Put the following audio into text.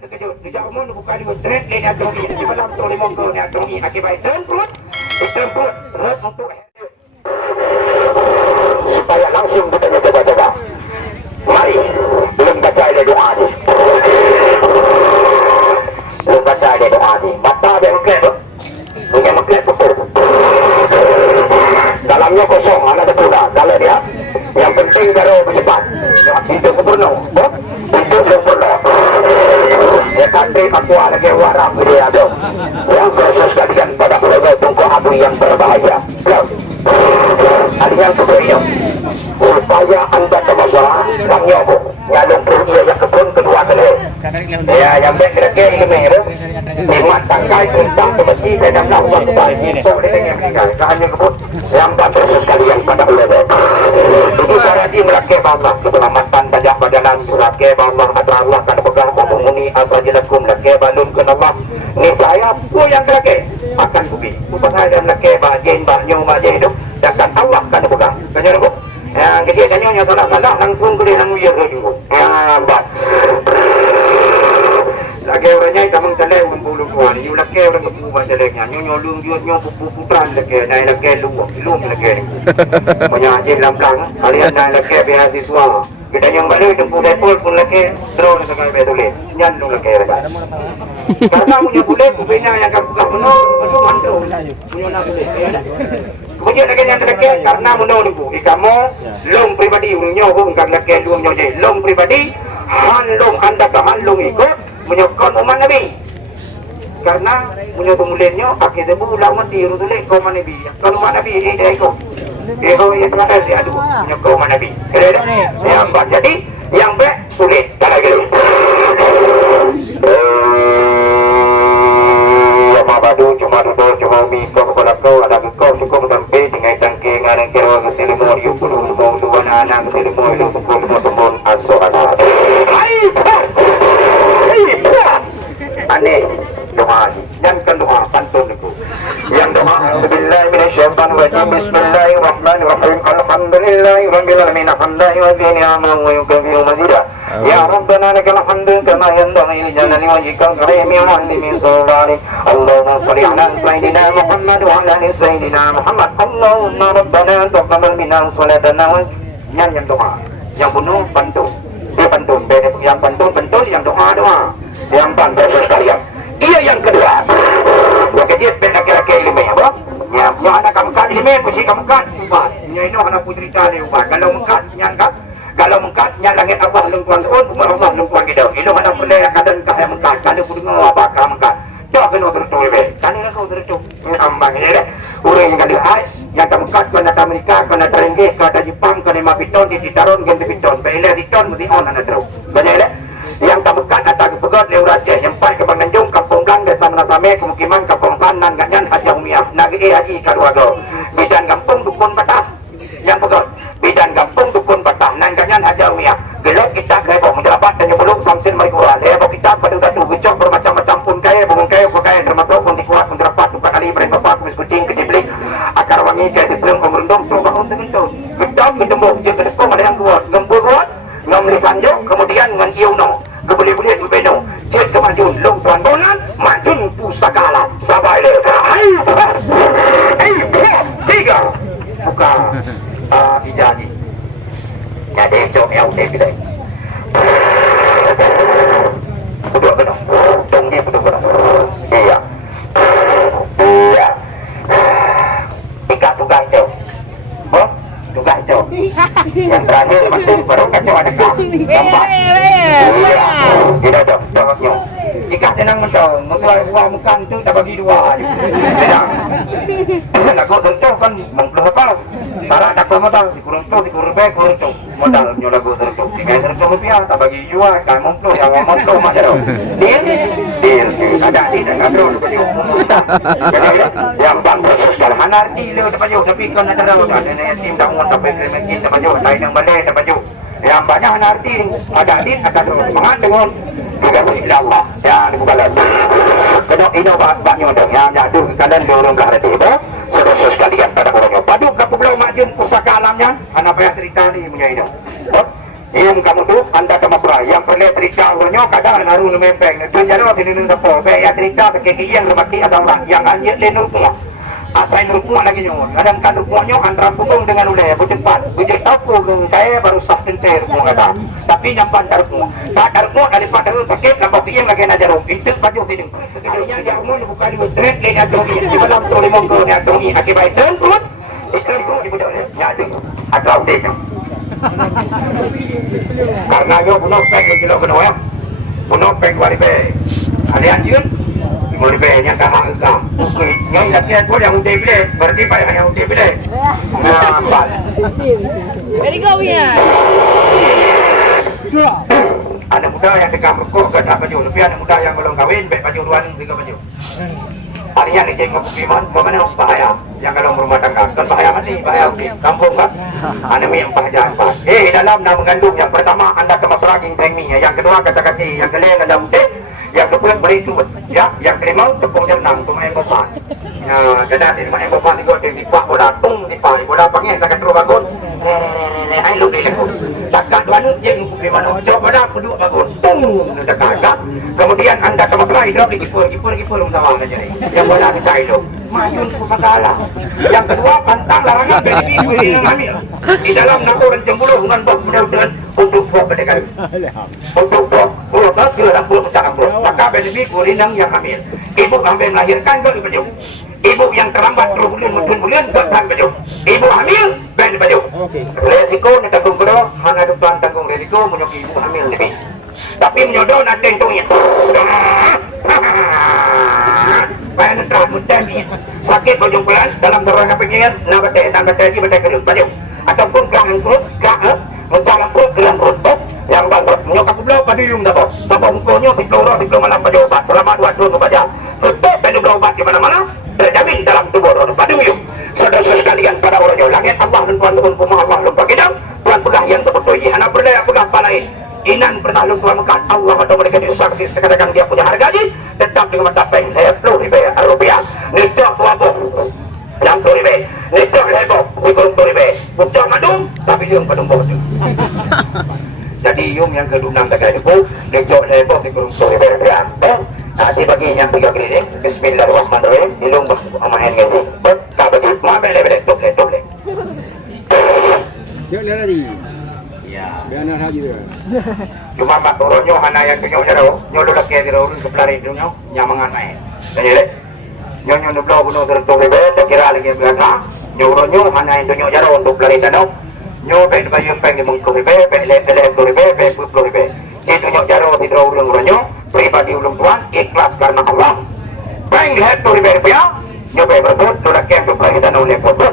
terkejut. Sejak umur buka dulu trade lain atau ni. Di malam tu lima ke ni atau ni akibat tempur. Tempur terus untuk supaya langsung kita coba-coba. Mari belum baca ada doa ni. Belum baca ada doa ni. Mata dia mengklep tu. Punya mengklep betul. Dalamnya kosong, ada terbuka. Kalau dia yang penting kalau bercepat. Itu sempurna. Itu sempurna. Ya kandai makwa lagi warang dia ada. Yang saya sekalian pada keluarga tunggu abu yang berbahaya. Ada yang sebelumnya. Supaya anda termasalah yang nyobok. Nyalung dunia yang kebun kedua kali. Ya yang baik kira-kira ini merah. Imat tangkai tentang kemesti dan lakukan kebaik. So dia yang meninggal. Hanya kebun. Yang bantu sekalian pada keluarga. Itu cara dia melakukan Allah. Keselamatan banyak badanan. Melakukan Allah. Kata Allah. Kata pegang. Memuni asal jelakum. Melakukan balun ke Allah. Ini saya pun yang kira-kira. Akan bumi. Upah saya melakukan bajin. Banyu bajin hidup. Dan Allah kata pegang. Kanya rambut. Yang kecil yang salah-salah langsung boleh langsung ia juga. Hebat. Lagi orangnya kita mengtalai bulu kuan. Ini lagi orang kepu macam leknya. Nyolong dia puputan lagi. Naik lagi lum lagi. Banyak aje lamlang. Kalian naik lagi beasiswa. Kita yang balik tempuh depol pun lagi drone sekali betulis. Nyandung lagi. Karena punya boleh punya yang kamu betul mantul. Punya nak boleh. Kemudian lagi yang terakhir karena menurut kamu long pribadi unyo hung kang laki luang nyoje long pribadi hanlong anda kahanlong ikut menyokong umat Nabi karena punya pemulihannya pakai debu ulama tiru tulis kaum Nabi kalau umat Nabi ini dia ikut dia yang terakhir dia aduh menyokong umat Nabi yang empat jadi yang baik sulit tak lagi Mabadu cuma duduk cuma mikir kepada kau ada kau cukup sampai dengan tangking ada kira keselimur yuk puluh mau dua anak keselimur yuk puluh sembun aso anak aneh doa jangan doa pantun itu yang doa Alhamdulillah minasyaitanirrajim bismillahirrahmanirrahim alhamdulillahirabbil alamin hamdan wa ni'man wa yukafiru mazida ya rabbana lakal hamdu kama yanbaghi li jalali wajhikal karim ya min sultani Allahumma shalli ala sayyidina Muhammad wa ala ali sayyidina Muhammad Allahumma rabbana taqabbal minna salatana wa yang doa yang penuh pantun dia pantun yang pantun yang doa yang pantun sekalian dia yang kedua bagi dia laki-laki lima apa yang anak kamu kan lima pusi kamu kan ubat yang ini anak putri tadi ubat kalau mengkat nyangkap kalau mengkat nyang langit Allah lengkuan pun umar Allah lengkuan kita itu anak boleh kadang kaya mengkat kalau pun apa kah mengkat tak kena tertulis be tanya kau tertulis ambang ini deh orang yang kali hai yang kamu kat kena Amerika kena Inggris kena Jepang kena Mapiton di Taron ganti Piton bela di Ton mesti on anak terus banyak deh yang kamu kat datang ke pegot lewat Aceh yang pai ke Banganjung kampung Blang desa Menasame kemukiman kampung Panan ganyan Haji Umiah nagi haji Karuago bidan kampung dukun patah yang pegot bidan kampung dukun patah nan ganyan Haji Umiah gelok kita kaya mendapat dan nyebeluk samsin merikuan kita pada datu gecok bermacam-macam pun kaya bungun kaya berkaya termasuk pun dikuat pun terapat 4 kali berapa kumis kucing kejiblik akar wangi kaya diperum pemerundung terus bangun tergentul gedok gedembuk je kedekong ada yang kuat gembur kuat ngamli sanjuk kemudian ngan iuno kebeli-beli berbeno cek kemajun long tuan bonan majun pusakala sabai le tiga buka ijani jadi jom yang udah bila duduk kena tunggu duduk kena iya ikat tukar hijau tukar hijau yang terakhir betul baru kacau ada kak gambar tidak ada tengoknya ikat tenang mentang mengeluar buah mukan tu tak bagi dua tenang lagu tentu kan mengpeluh apa syarat tak modal dikurung tu dikurung baik kurung tu modal lagu tentu tiga tentu rupiah tak bagi jual kan mempluh yang mempluh macam tu deal ada di tengah drone yang bangsa sosial hanarti lewat baju tapi kan ada ada tim daun sampai kremekin tak baju lain yang balai tak baju yang banyak hanarti ada di akan semangat dengan juga bila Allah yang dibuka lagi kedok ini banyak dong yang jatuh kalian dorong ke hati itu saudara sekalian pada orangnya paduk ke pulau majun pusaka alamnya anak payah cerita ni punya ini Yang kamu tu anda kemasra yang perlu cerita orangnya kadang naruh memepeng tu jaro tinun sapo be ya cerita ke yang remaki ada orang yang anjir lenur pula asai nurku lagi nyon kadang kan nurkunya antara pukung dengan ulai bucepat bujet tapu saya baru sah enter kata tapi nyampan darku tak darku daripada sakit nampak yang lagi nak jarum itu baju sini yang dia umur bukan di trend le atongi di dalam tu limong ko ni atongi akibat turun itu ibu dah ya ada update karena yo bunuh pek kilo bunuh ya bunuh pek wali pe ada anjir wali pe yang kamang agam yang latihan tu yang udah bile berarti pada yang udah bile nah very go ya ada muda yang tegak rokok kata baju lebih ada muda yang belum kahwin baik baju 2 3 baju Harian di jenggot pekiman, bagaimana bahaya? Yang kalau rumah tangga, kan bahaya mati, bahaya di kampung kan? Anda yang bahaya apa? Dalam nama mengandung yang pertama anda kemas raging premi, yang kedua kata-kati, yang kelima dalam yang keempat beri suut, ya, yang kelima tepung jenang, cuma yang beban. Jadi di mana yang beban itu di pak bola tung di pak bola panggil tak terus bangun. Hai lu di lepas. Takkan tuan yang bagaimana? Coba dah kudu bangun, tung sudah kagak. Kemudian anda kemas raging drop di kipur sama saja. Yang bola kita hidup majun pusakala yang kedua pantang larangan bagi ibu yang hamil di dalam nakur cemburu dengan mudah-mudahan untuk buat pendekar untuk buat dalam pulau campur maka bagi kurinang yang hamil ibu sampai melahirkan baju ibu yang terlambat 2 bulan baju ibu hamil baju resiko nak tanggung bro mana depan tanggung resiko menyokong ibu hamil lebih tapi menyodor nak tentungnya Bayan terang mudah ni sakit bojong pelan dalam terang pengen nak baca lagi baca kerut baju ataupun kelang perut kelang mencala perut kelang perut yang bagus menyokap belau pada yung dah bos sampai mukonya di malam pada obat selama 2 tahun baca tetap pada berobat di mana-mana terjamin dalam tubuh orang pada yung saudara sekalian pada orangnya langit Allah dan Tuhan rumah Allah lupa kita Tuhan pegang yang terbetul anak berdaya pegang palai Inan pernah lupa makan Allah atau mereka disaksi sekarang dia punya harga ni tetap dengan mata peng saya rupiah nicok tuabu yang ribu nicok lebo sikurung ribu bucok madung tapi yung padung bojo jadi yung yang kedunang tagay itu nicok lebo sikurung ribu ya nanti bagi yang 3 kali bismillahirrahmanirrahim ilung amahin ngaji berbagi mamel lebe toble Jom lihat lagi. Biar nak juga. Cuma mak turunnya hana yang tunjuk jauh, nyolok lagi di rawon kepelari tunjuk nyamangan main. Jadi, nyolok nublo bunuh tertutup bebe, terkira lagi berasa. Nyoloknya hana yang tunjuk jauh untuk pelari tanau. Nyolok baju peng di mungkuk bebe, pelek bebe, pupuk bebe. Jadi tunjuk jauh di rawon ulungnya, pribadi ulung tuan ikhlas karena Allah. Peng lihat bebe ya, nyolok berbut, nyolok yang pelari tanau lepot.